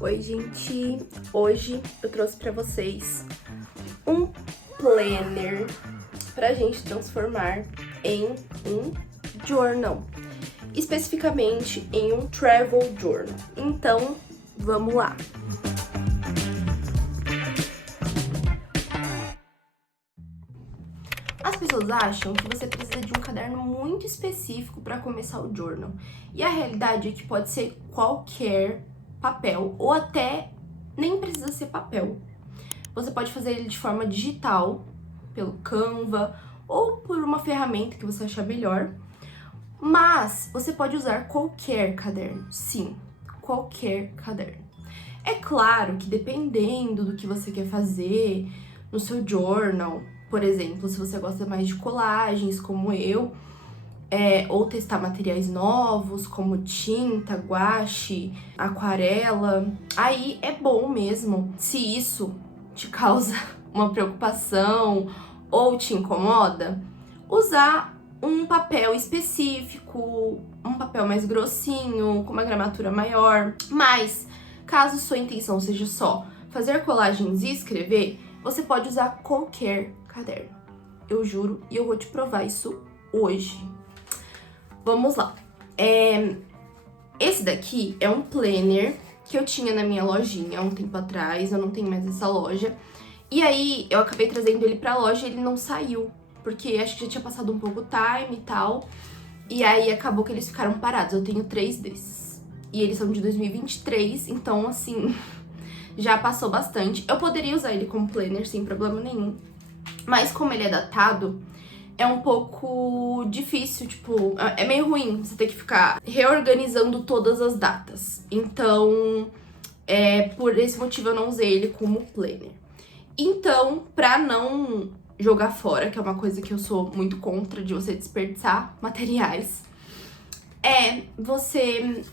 Oi, gente! Hoje eu trouxe pra vocês um planner pra gente transformar em um journal, especificamente em um travel journal. Então, vamos lá! As pessoas acham que você precisa de um caderno muito específico para começar o journal. E a realidade é que pode ser qualquer papel, ou até nem precisa ser papel. Você pode fazer ele de forma digital, pelo Canva, ou por uma ferramenta que você achar melhor. Mas você pode usar qualquer caderno, sim, qualquer caderno. É claro que dependendo do que você quer fazer no seu journal, por exemplo, se você gosta mais de colagens, como eu, ou testar materiais novos, como tinta, guache, aquarela, aí é bom mesmo. Se isso te causa uma preocupação ou te incomoda, usar um papel específico, um papel mais grossinho, com uma gramatura maior. Mas, caso sua intenção seja só fazer colagens e escrever, você pode usar qualquer caderno. Eu juro, e eu vou te provar isso hoje. Vamos lá. Esse daqui é um planner que eu tinha na minha lojinha há um tempo atrás, eu não tenho mais essa loja. E aí, eu acabei trazendo ele pra loja e ele não saiu, porque acho que já tinha passado um pouco o time e tal. E aí, acabou que eles ficaram parados. Eu tenho 3 desses. E eles são de 2023, então, assim, já passou bastante. Eu poderia usar ele como planner sem problema nenhum. Mas como ele é datado, é um pouco difícil, tipo, é meio ruim você ter que ficar reorganizando todas as datas. Então, por esse motivo eu não usei ele como planner. Então, pra não jogar fora, que é uma coisa que eu sou muito contra de você desperdiçar materiais, você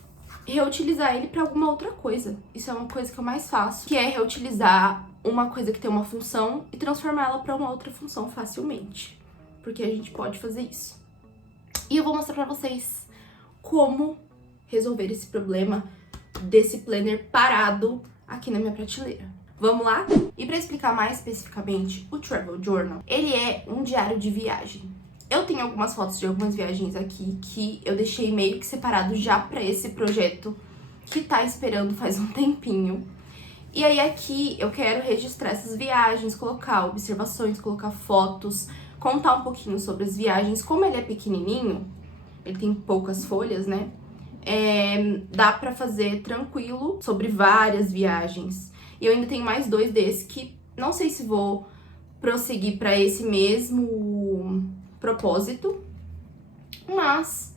reutilizar ele pra alguma outra coisa. Isso é uma coisa que eu mais faço, que é reutilizar uma coisa que tem uma função e transformá-la pra uma outra função facilmente. Porque a gente pode fazer isso. E eu vou mostrar pra vocês como resolver esse problema desse planner parado aqui na minha prateleira. Vamos lá? E pra explicar mais especificamente, o Travel Journal, ele é um diário de viagem. Eu tenho algumas fotos de algumas viagens aqui que eu deixei meio que separado já pra esse projeto que tá esperando faz um tempinho. E aí aqui eu quero registrar essas viagens, colocar observações, colocar fotos, contar um pouquinho sobre as viagens. Como ele é pequenininho, ele tem poucas folhas, né? Dá pra fazer tranquilo sobre várias viagens. E eu ainda tenho mais 2 desses que não sei se vou prosseguir pra esse mesmo propósito, mas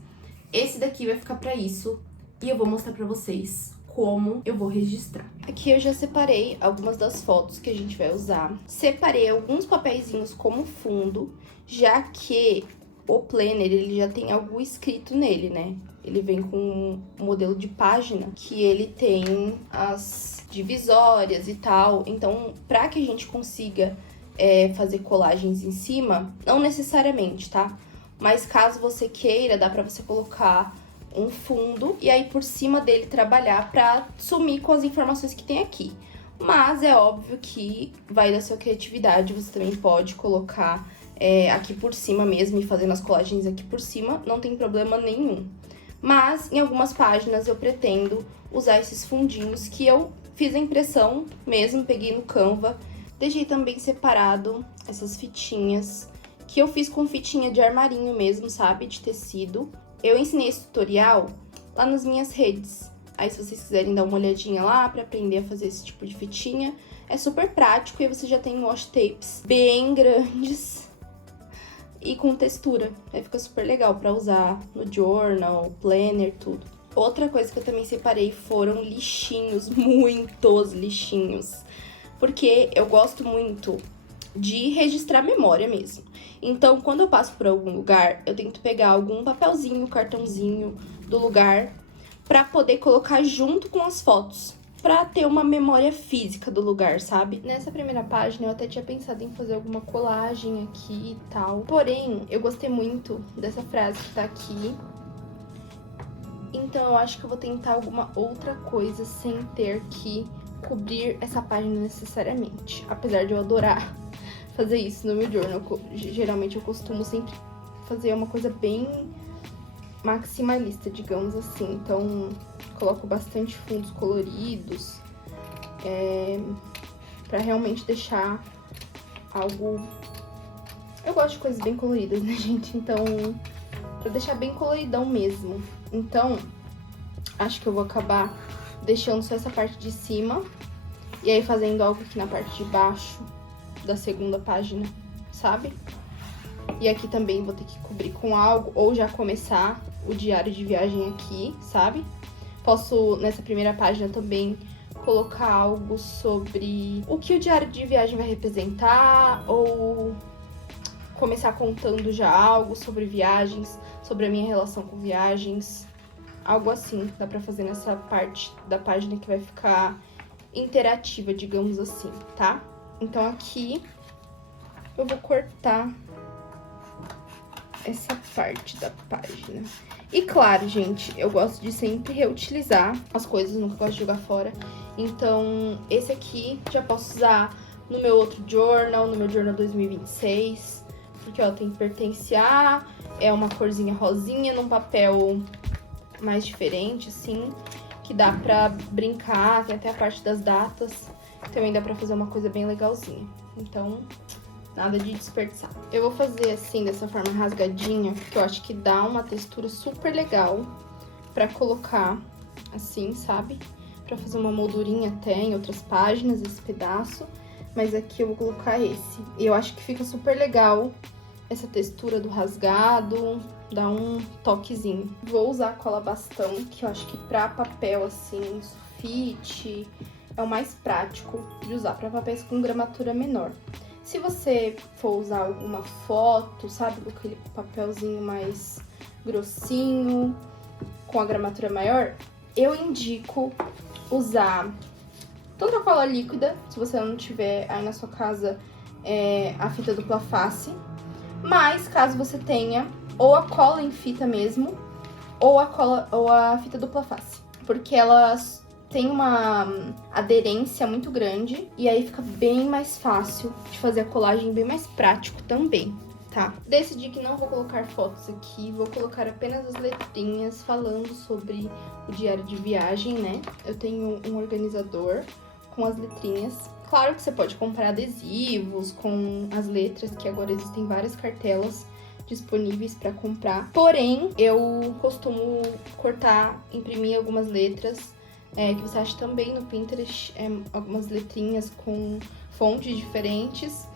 esse daqui vai ficar pra isso e eu vou mostrar pra vocês como eu vou registrar. Aqui eu já separei algumas das fotos que a gente vai usar. Separei alguns papeizinhos como fundo, já que o planner, ele já tem algo escrito nele, né? Ele vem com um modelo de página que ele tem as divisórias e tal. Então, pra que a gente consiga fazer colagens em cima, não necessariamente, tá? Mas caso você queira, dá pra você colocar um fundo e aí por cima dele trabalhar pra sumir com as informações que tem aqui. Mas é óbvio que vai da sua criatividade, você também pode colocar aqui por cima mesmo e fazendo as colagens aqui por cima, não tem problema nenhum. Mas em algumas páginas eu pretendo usar esses fundinhos que eu fiz a impressão mesmo, peguei no Canva, deixei também separado essas fitinhas, que eu fiz com fitinha de armarinho mesmo, sabe, de tecido. Eu ensinei esse tutorial lá nas minhas redes. Aí se vocês quiserem dar uma olhadinha lá pra aprender a fazer esse tipo de fitinha, é super prático e você já tem washi tapes bem grandes e com textura. Aí fica super legal pra usar no journal, planner, tudo. Outra coisa que eu também separei foram lixinhos, muitos lixinhos. Porque eu gosto muito de registrar memória mesmo. Então, quando eu passo por algum lugar, eu tento pegar algum papelzinho, cartãozinho do lugar pra poder colocar junto com as fotos, pra ter uma memória física do lugar, sabe? Nessa primeira página, eu até tinha pensado em fazer alguma colagem aqui e tal. Porém, eu gostei muito dessa frase que tá aqui, Então eu acho que eu vou tentar alguma outra coisa sem ter que cobrir essa página necessariamente. Apesar de eu adorar fazer isso no meu journal. Geralmente eu costumo sempre fazer uma coisa bem maximalista, digamos assim. Então, coloco bastante fundos coloridos, pra realmente deixar algo... Eu gosto de coisas bem coloridas, né, gente? Então, pra deixar bem coloridão mesmo. Então, acho que eu vou acabar deixando só essa parte de cima e aí fazendo algo aqui na parte de baixo da segunda página, sabe? E aqui também vou ter que cobrir com algo, ou já começar o diário de viagem aqui, sabe? Posso, nessa primeira página também, colocar algo sobre o que o diário de viagem vai representar, ou começar contando já algo sobre viagens, sobre a minha relação com viagens, algo assim. Dá pra fazer nessa parte da página que vai ficar interativa, digamos assim, tá? Então aqui eu vou cortar essa parte da página. E claro, gente, eu gosto de sempre reutilizar as coisas, nunca gosto de jogar fora. Então, esse aqui já posso usar no meu outro journal, no meu journal 2026. Porque, ó, tem que pertenciar, é uma corzinha rosinha, num papel mais diferente, assim, que dá pra brincar, tem até a parte das datas. Também dá pra fazer uma coisa bem legalzinha. Então, nada de desperdiçar. Eu vou fazer assim, dessa forma rasgadinha, porque eu acho que dá uma textura super legal pra colocar assim, sabe? Pra fazer uma moldurinha até em outras páginas, esse pedaço. Mas aqui eu vou colocar esse. E eu acho que fica super legal essa textura do rasgado, dá um toquezinho. Vou usar cola bastão, que eu acho que pra papel assim, sulfite, é o mais prático de usar pra papéis com gramatura menor. Se você for usar alguma foto, sabe, com aquele papelzinho mais grossinho, com a gramatura maior, eu indico usar tanto a cola líquida, se você não tiver aí na sua casa a fita dupla face, mas caso você tenha ou a cola em fita mesmo, ou a fita dupla face, porque elas tem uma aderência muito grande e aí fica bem mais fácil de fazer a colagem, bem mais prático também, tá? Decidi que não vou colocar fotos aqui, vou colocar apenas as letrinhas falando sobre o diário de viagem, né? Eu tenho um organizador com as letrinhas. Claro que você pode comprar adesivos com as letras, que agora existem várias cartelas disponíveis para comprar. Porém, eu costumo cortar, imprimir algumas letras que você acha também no Pinterest, algumas letrinhas com fontes diferentes.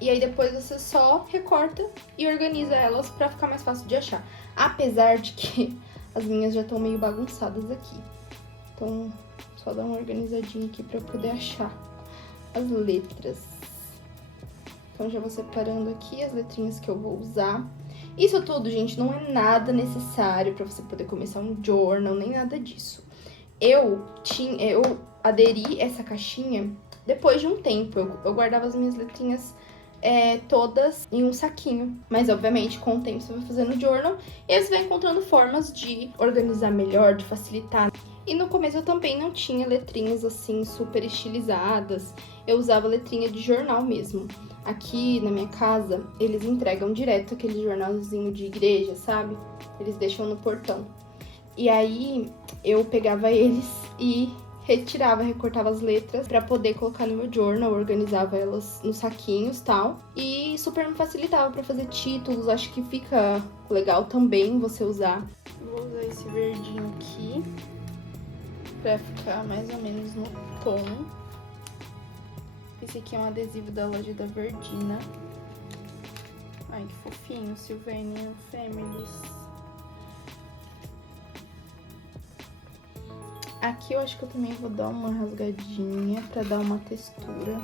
E aí depois você só recorta e organiza elas pra ficar mais fácil de achar. Apesar de que as minhas já estão meio bagunçadas aqui. Então, só dar uma organizadinha aqui pra eu poder achar as letras. Então, já vou separando aqui as letrinhas que eu vou usar. Isso tudo, gente, não é nada necessário pra você poder começar um journal, nem nada disso. Eu aderi essa caixinha depois de um tempo. Eu guardava as minhas letrinhas todas em um saquinho. Mas, obviamente, com o tempo você vai fazendo journal e aí você vai encontrando formas de organizar melhor, de facilitar. E no começo eu também não tinha letrinhas assim super estilizadas. Eu usava letrinha de jornal mesmo. Aqui na minha casa, eles entregam direto aquele jornalzinho de igreja, sabe? Eles deixam no portão. E aí eu pegava eles e recortava as letras pra poder colocar no meu journal, organizava elas nos saquinhos e tal. E super me facilitava pra fazer títulos, acho que fica legal também você usar. Vou usar esse verdinho aqui pra ficar mais ou menos no tom. Esse aqui é um adesivo da loja da Verdina. Ai, que fofinho, Sylvanian Families. Aqui eu acho que eu também vou dar uma rasgadinha pra dar uma textura.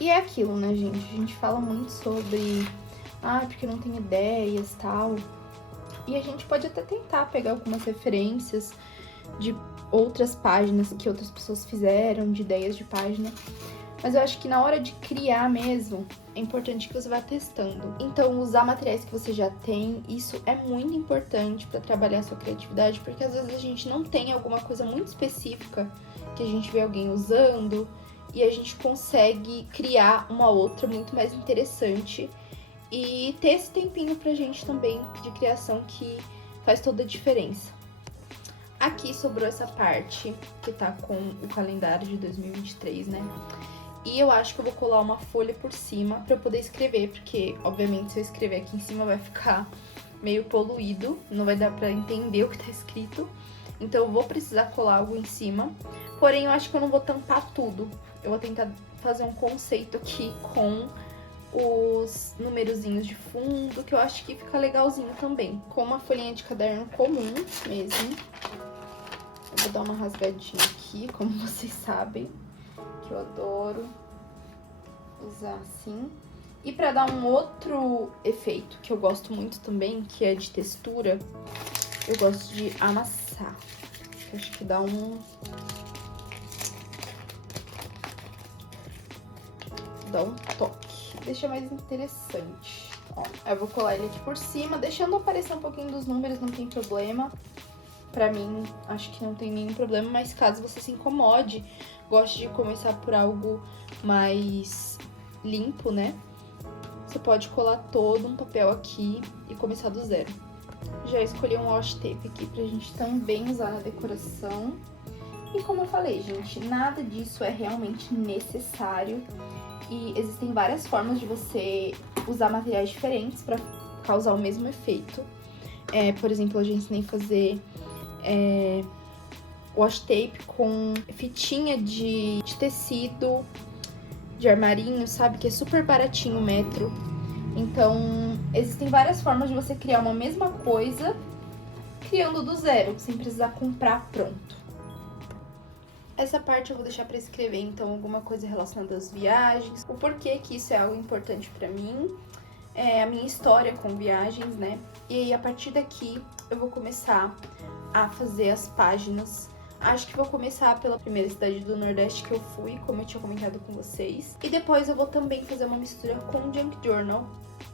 E é aquilo, né, gente? A gente fala muito sobre... porque não tem ideias e tal. E a gente pode até tentar pegar algumas referências de outras páginas que outras pessoas fizeram, de ideias de página. Mas eu acho que na hora de criar mesmo, é importante que você vá testando. Então, usar materiais que você já tem, isso é muito importante para trabalhar a sua criatividade, porque às vezes a gente não tem alguma coisa muito específica que a gente vê alguém usando e a gente consegue criar uma outra muito mais interessante e ter esse tempinho pra gente também de criação que faz toda a diferença. Aqui sobrou essa parte que tá com o calendário de 2023, né? E eu acho que eu vou colar uma folha por cima pra eu poder escrever, porque, obviamente, se eu escrever aqui em cima vai ficar meio poluído, não vai dar pra entender o que tá escrito. Então eu vou precisar colar algo em cima, porém eu acho que eu não vou tampar tudo. Eu vou tentar fazer um conceito aqui com os numerozinhos de fundo, que eu acho que fica legalzinho também. Com uma folhinha de caderno comum mesmo. Eu vou dar uma rasgadinha aqui, como vocês sabem, que eu adoro usar assim. E pra dar um outro efeito que eu gosto muito também, que é de textura, eu gosto de amassar. Acho que dá um toque. Deixa mais interessante. Ó, eu vou colar ele aqui por cima, deixando aparecer um pouquinho dos números, não tem problema. Pra mim, acho que não tem nenhum problema, mas caso você se incomode, goste de começar por algo mais limpo, né? Você pode colar todo um papel aqui e começar do zero. Já escolhi um washi tape aqui pra gente também usar na decoração. E como eu falei, gente, nada disso é realmente necessário. E existem várias formas de você usar materiais diferentes pra causar o mesmo efeito. Por exemplo, eu já ensinei a fazer washi tape com fitinha de tecido, de armarinho, sabe? Que é super baratinho o metro. Então, existem várias formas de você criar uma mesma coisa criando do zero, sem precisar comprar pronto. Essa parte eu vou deixar pra escrever, então, alguma coisa relacionada às viagens, o porquê que isso é algo importante pra mim, a minha história com viagens, né? E aí, a partir daqui, eu vou começar a fazer as páginas. Acho que vou começar pela primeira cidade do Nordeste que eu fui, como eu tinha comentado com vocês. E depois eu vou também fazer uma mistura com Junk Journal.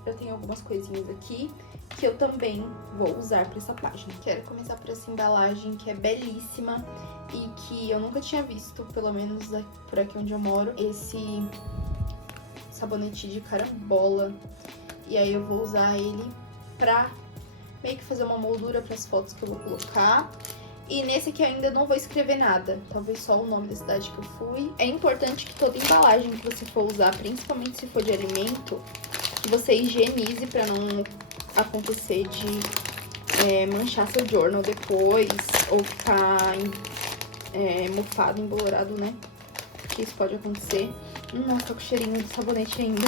Eu tenho algumas coisinhas aqui que eu também vou usar para essa página. Quero começar por essa embalagem que é belíssima e que eu nunca tinha visto, pelo menos por aqui onde eu moro, esse sabonete de carambola. E aí eu vou usar ele pra meio que fazer uma moldura para as fotos que eu vou colocar. E nesse aqui eu ainda não vou escrever nada, talvez só o nome da cidade que eu fui. É importante que toda embalagem que você for usar, principalmente se for de alimento, que você higienize para não acontecer de manchar seu journal depois, ou ficar mofado, embolorado, né? Que isso pode acontecer. Nossa, tá com cheirinho de sabonete ainda.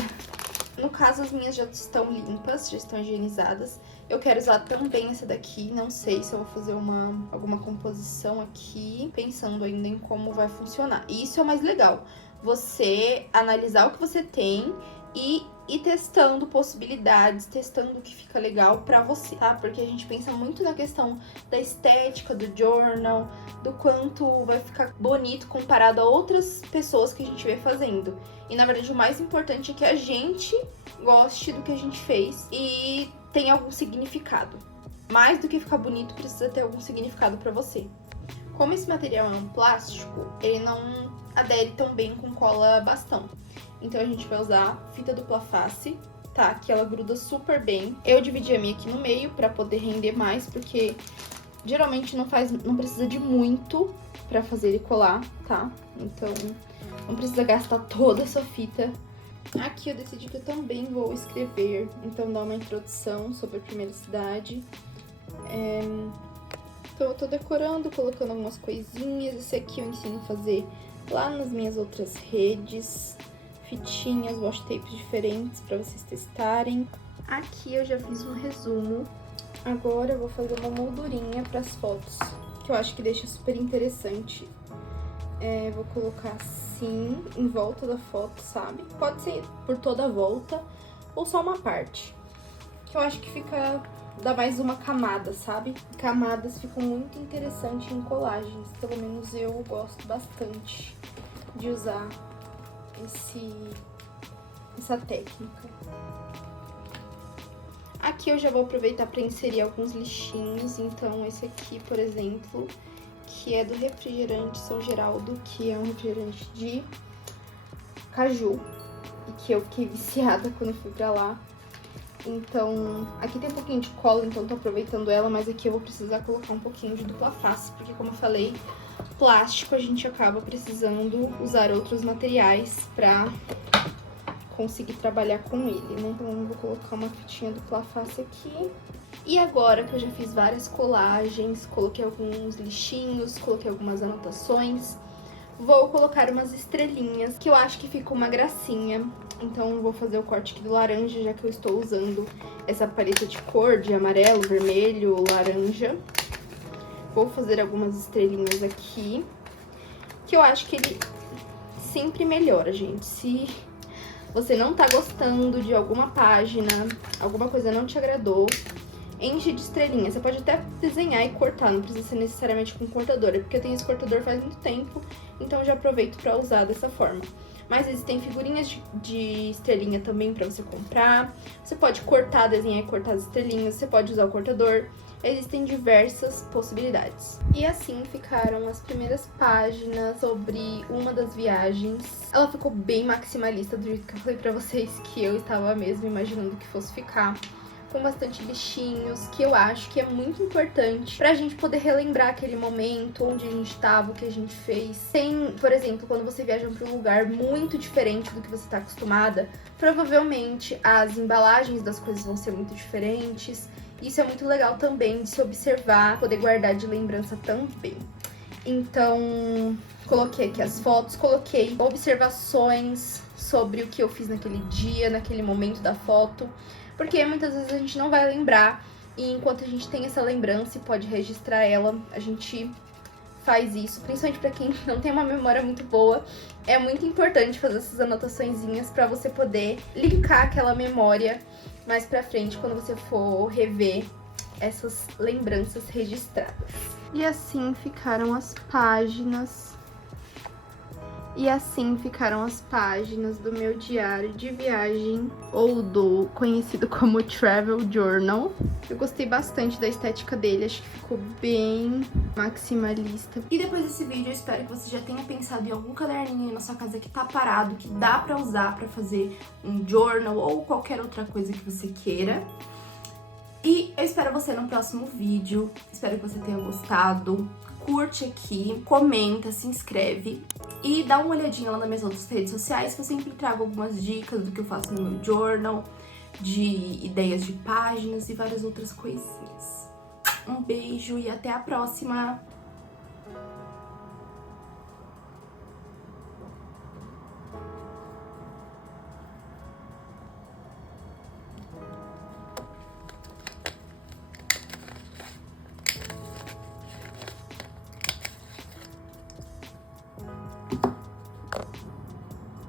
No caso, as minhas já estão limpas, já estão higienizadas. Eu quero usar também essa daqui, não sei se eu vou fazer alguma composição aqui, pensando ainda em como vai funcionar. E isso é o mais legal, você analisar o que você tem e ir testando possibilidades, testando o que fica legal pra você, tá? Porque a gente pensa muito na questão da estética do journal, do quanto vai ficar bonito comparado a outras pessoas que a gente vê fazendo. E na verdade o mais importante é que a gente goste do que a gente fez e tenha algum significado. Mais do que ficar bonito, precisa ter algum significado pra você. Como esse material é um plástico, ele não adere tão bem com cola bastão. Então a gente vai usar fita dupla face, tá? Que ela gruda super bem. Eu dividi a minha aqui no meio pra poder render mais, porque geralmente não precisa de muito pra fazer ele colar, tá? Então não precisa gastar toda a sua fita. Aqui eu decidi que eu também vou escrever, então dar uma introdução sobre a primeira cidade. Então eu tô decorando, colocando algumas coisinhas. Esse aqui eu ensino a fazer lá nas minhas outras redes. Fitinhas, washi tapes diferentes pra vocês testarem. Aqui eu já fiz um resumo. Agora eu vou fazer uma moldurinha pras fotos, que eu acho que deixa super interessante. Vou colocar assim, em volta da foto, sabe? Pode ser por toda a volta ou só uma parte. Que eu acho que dá mais uma camada, sabe? Camadas ficam muito interessantes em colagens. Pelo menos eu gosto bastante de usar essa técnica. Aqui eu já vou aproveitar para inserir alguns lixinhos. Então esse aqui, por exemplo, que é do refrigerante São Geraldo, que é um refrigerante de caju, e que eu fiquei viciada quando eu fui pra lá. Então, aqui tem um pouquinho de cola, então tô aproveitando ela, mas aqui eu vou precisar colocar um pouquinho de dupla face, porque como eu falei, plástico a gente acaba precisando usar outros materiais pra conseguir trabalhar com ele, né? Então eu vou colocar uma fitinha dupla face aqui. E agora que eu já fiz várias colagens, coloquei alguns lixinhos, coloquei algumas anotações, vou colocar umas estrelinhas, que eu acho que fica uma gracinha. Então eu vou fazer o corte aqui do laranja, já que eu estou usando essa paleta de cor, de amarelo, vermelho, laranja. Vou fazer algumas estrelinhas aqui, que eu acho que ele sempre melhora, gente. Se você não tá gostando de alguma página, alguma coisa não te agradou, enche de estrelinha. Você pode até desenhar e cortar, não precisa ser necessariamente com cortador, é porque eu tenho esse cortador faz muito tempo, então eu já aproveito pra usar dessa forma. Mas existem figurinhas de estrelinha também pra você comprar. Você pode cortar, desenhar e cortar as estrelinhas, você pode usar o cortador. Existem diversas possibilidades. E assim ficaram as primeiras páginas sobre uma das viagens. Ela ficou bem maximalista, do jeito que eu falei pra vocês que eu estava mesmo imaginando que fosse ficar. Com bastante bichinhos, que eu acho que é muito importante pra gente poder relembrar aquele momento, onde a gente tava, o que a gente fez. Tem, por exemplo, quando você viaja pra um lugar muito diferente do que você tá acostumada, provavelmente as embalagens das coisas vão ser muito diferentes. Isso é muito legal também de se observar, poder guardar de lembrança também. Então, coloquei aqui as fotos, coloquei observações sobre o que eu fiz naquele dia, naquele momento da foto. Porque muitas vezes a gente não vai lembrar, e enquanto a gente tem essa lembrança e pode registrar ela, a gente faz isso. Principalmente pra quem não tem uma memória muito boa, é muito importante fazer essas anotaçõezinhas pra você poder linkar aquela memória mais pra frente, quando você for rever essas lembranças registradas. E assim ficaram as páginas. E assim ficaram as páginas do meu diário de viagem, ou do conhecido como Travel Journal. Eu gostei bastante da estética dele, acho que ficou bem maximalista. E depois desse vídeo eu espero que você já tenha pensado em algum caderninho aí na sua casa que tá parado, que dá pra usar pra fazer um journal ou qualquer outra coisa que você queira. E eu espero você no próximo vídeo, espero que você tenha gostado. Curte aqui, comenta, se inscreve e dá uma olhadinha lá nas minhas outras redes sociais, que eu sempre trago algumas dicas do que eu faço no meu journal, de ideias de páginas e várias outras coisinhas. Um beijo e até a próxima!